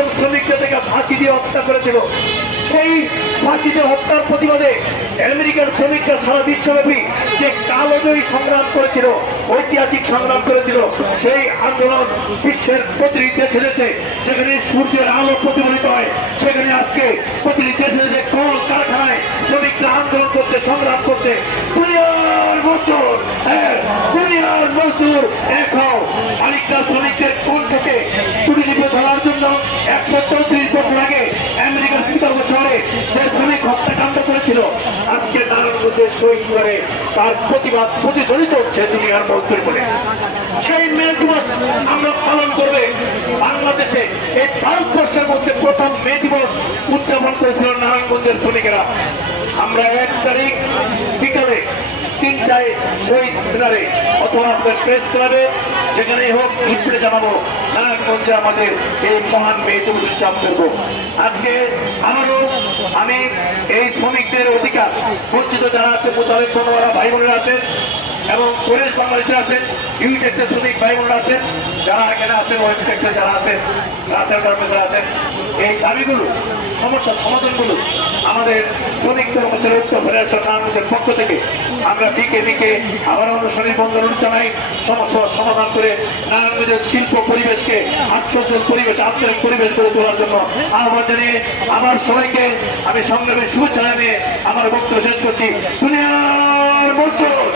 কৃষক শ্রমিকদের থেকে ফাঁসি দিয়ে হত্যা করেছিল। সেই ফাঁসিতে হত্যার প্রতিবাদে আমেরিকার শ্রমিকরা সারা বিশ্বব্যাপী যে কালোজয়ী সংগ্রাম করেছিল, ঐতিহাসিক সংগ্রাম করেছিল, সেই আন্দোলন বিশ্বের প্রতিটি দেশে দেশে যেখানে সূর্যের আলো প্রতিফলিত হয়, সেখানে আজকে প্রতিটি দেশে দেশে কল কারখানায় শ্রমিকরা আন্দোলন করছে, সংগ্রাম করছে। দুনিয়ার মজদুর, দুনিয়ার মজদুর এক হও। মালিকরা শ্রমিকদের কণ্ঠকে তুলে নিবে ধরার জন্য 134 বছর আগে আমেরিকার শিকাগো শহরে যে শ্রমিক হত্যাকাণ্ড করেছিল, আজকে নারায়ণগঞ্জে শহীদ করে তার প্রতিবাদ প্রতিধ্বনিত হচ্ছে দুনিয়ার মজদুর বলে। সেই মে দিবস আমরা পালন করবে বাংলাদেশে। এই ভারতবর্ষের মধ্যে প্রথম মে দিবস উদযাপন করেছিল নারায়ণগঞ্জের শ্রমিকেরা। আমরা 1 তারিখ বিকালে 3টায় শহীদ মিনারে অথবা আমাদের প্রেস ক্লাবে যেখানে হোক ঘুরে জানাবো নারায়ণগঞ্জে আমাদের এই মহান মে দিবস উদযাপন করবো। আজকে আমারও আমি এই শ্রমিকদের অধিকার বঞ্চিত যারা আছে, মোতাবেক বনোয়ারা ভাই বোনেরা আছেন এবং পরিবেশ বাংলাদেশে আছেন, ইউটেক্সের শ্রমিক ভাই বোনেরা আছেন, যারা এখানে আছেন, ওয়েবটেক্সে যারা আছেন, রাসেল গার্মেন্টসে আছেন, এই দাবিগুলো সমস্যার সমাধানগুলো আমাদের শ্রমিক কর্মচারী ঐক্য ফেডারেশন নারায়ণগঞ্জের পক্ষ থেকে আমরা দিকে আবার অনুসারী বন্ধন জানাই। সমস্যার সমাধান করে নারায়ণগঞ্জের শিল্প পরিবেশকে আশ্চর্য পরিবেশ, আন্তরিক পরিবেশ গড়ে তোলার জন্য আহ্বান জানিয়ে আবার সবাইকে আমি সংগ্রামে শুভেচ্ছা জানিয়ে আমার বক্তব্য শেষ করছি। দুনিয়ার মজদুর